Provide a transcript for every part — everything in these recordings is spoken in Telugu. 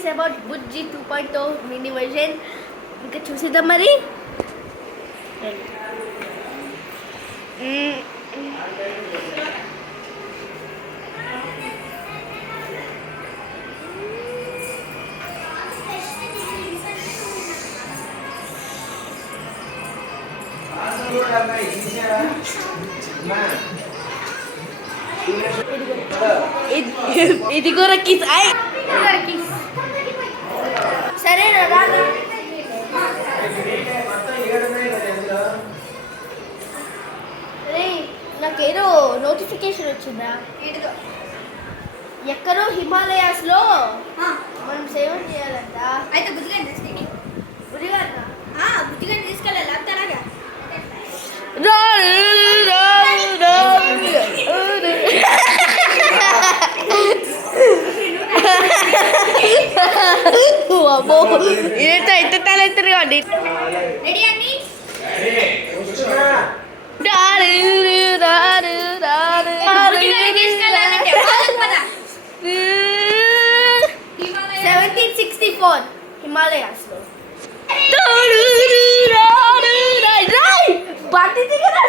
Stories about Bujji 2.0 mini version ఇంకా చూసేద్దాం మరి. ఇది కూడా కిస్ సరే నాకేదో నోటిఫికేషన్ వచ్చిందా, ఎక్కడో హిమాలయాస్లో మనం సేవ చేయాలంట. అయితే బుద్ధిగానే తీసుకెళ్ళాలి అంతలాగా. ఏంటో ఇంత తలెత్తారు అండి. రెడీ అండి? 1764 హిమాలయాస్లో బండి దిగరా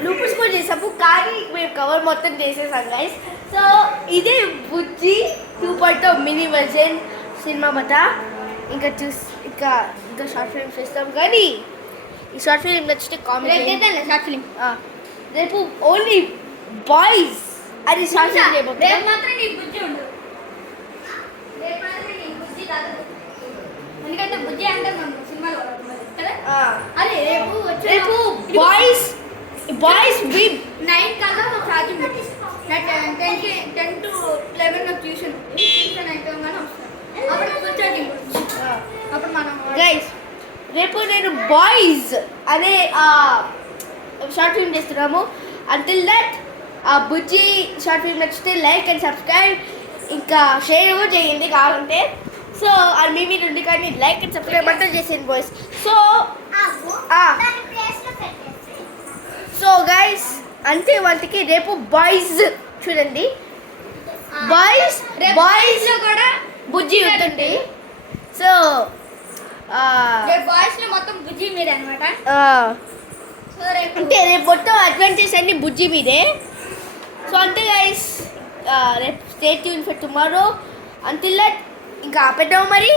బ్లూపర్స్ కూడా చేసాము, కానీ మేము కవర్ మొత్తం చేసేసాం గైస్. సో ఇదే బుజ్జి 2.0 మినీ వర్జన్ సినిమా మాట. ఇంకా ఇంకా షార్ట్ ఫిల్మ్ చేస్తాం, కానీ ఈ షార్ట్ ఫిల్మ్ నచ్చితే కామెంట్. షార్ట్ ఫిల్మ్ రేపు ఓన్లీ బాయ్స్ అది షార్ట్ ఫిల్మ్ చేయబోతున్నాం. మాత్రం నీ బుజ్జి ఉండదు, ఎందుకంటే బుజ్జి అంటే మనం సినిమాలో కదా. అదే రేపు బాయ్స్ 9 కల్లా ఛార్జింగ్ 10 to 11 నాకు ట్యూషన్ అయిపోగానే వస్తాను. అప్పుడు ఫుల్ ఛార్జింగ్. అప్పుడు మనం గైస్ రేపు నేను బాయ్స్ అనే షార్ట్ ఫిల్మ్ చేస్తున్నాము. Until that Bujji short film నచ్చితే లైక్ అండ్ సబ్స్క్రైబ్, ఇంకా షేర్ కూడా చేయండి కావాలంటే. సో అది మీ మీద ఉంది, కానీ లైక్ అండ్ సబ్స్క్రైబ్ అంతా చేసేయండి బాయ్స్. సో గైస్ అంతే వాటికి రేపు బాయ్స్ చూడండి. బాయ్స్ లో కూడా బుజ్జి ఉంటుంది. సో బాయ్స్ లో మొత్తం బుజ్జి మీదే అనమాట. అంటే రేపు మొత్తం అడ్వెంచర్స్ అన్ని బుజ్జి మీదే. సో అంతే గైస్, రేపు stay tune for tomorrow. Until that ఇంకా ఆపేద్దాం మరి.